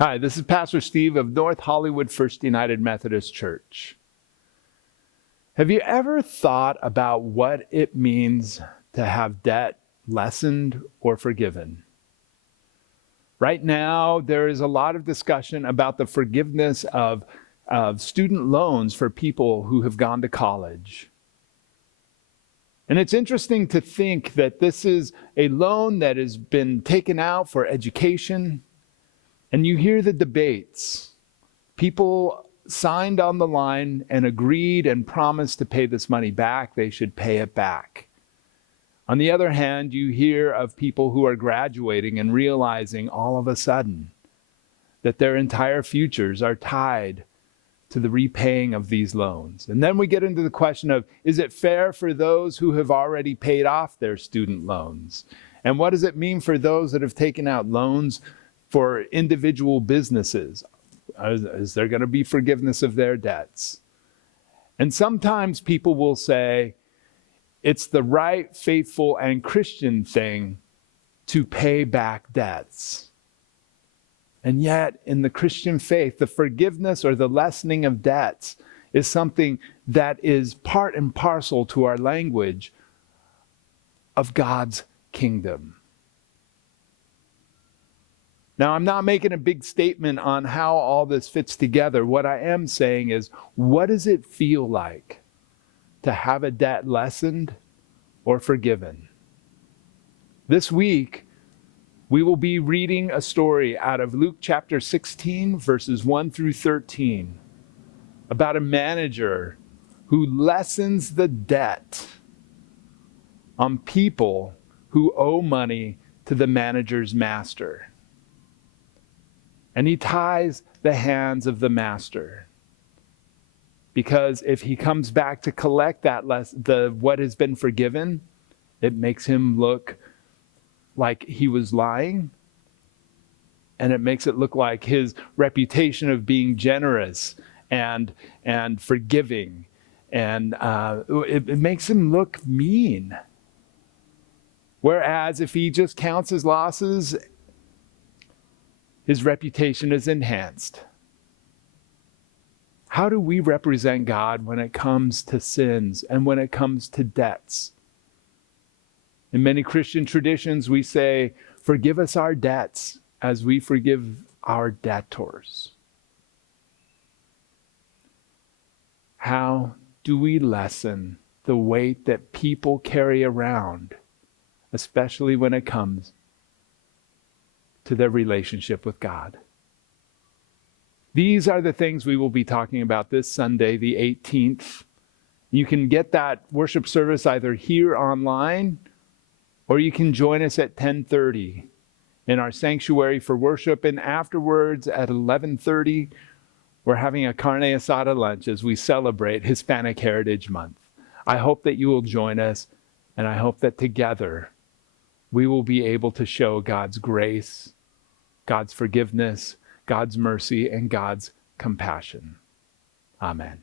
Hi, this is Pastor Steve of North Hollywood First United Methodist Church. Have you ever thought about what it means to have debt lessened or forgiven? Right now, there is a lot of discussion about the forgiveness of student loans for people who have gone to college. And it's interesting to think that this is a loan that has been taken out for education. And you hear the debates. People signed on the line and agreed and promised to pay this money back. They should pay it back. On the other hand, you hear of people who are graduating and realizing all of a sudden that their entire futures are tied to the repaying of these loans. And then we get into the question of, is it fair for those who have already paid off their student loans? And what does it mean for those that have taken out loans for individual businesses? Is there going to be forgiveness of their debts? And sometimes people will say it's the right, faithful, and Christian thing to pay back debts. And yet, in the Christian faith, the forgiveness or the lessening of debts is something that is part and parcel to our language of God's kingdom. Now, I'm not making a big statement on how all this fits together. What I am saying is, what does it feel like to have a debt lessened or forgiven? This week, we will be reading a story out of Luke chapter 16, verses 1 through 13, about a manager who lessens the debt on people who owe money to the manager's master. And he ties the hands of the master. Because if he comes back to collect that what has been forgiven, it makes him look like he was lying. And it makes it look like his reputation of being generous and forgiving. And it makes him look mean. Whereas if he just counts his losses, his reputation is enhanced. How do we represent God when it comes to sins and when it comes to debts? In many Christian traditions, we say, forgive us our debts as we forgive our debtors. How do we lessen the weight that people carry around, especially when it comes to their relationship with God? These are the things we will be talking about this Sunday, the 18th. You can get that worship service either here online, or you can join us at 10:30 in our sanctuary for worship. And afterwards at 11:30, we're having a carne asada lunch as we celebrate Hispanic Heritage Month. I hope that you will join us, and I hope that together we will be able to show God's grace, God's forgiveness, God's mercy, and God's compassion. Amen.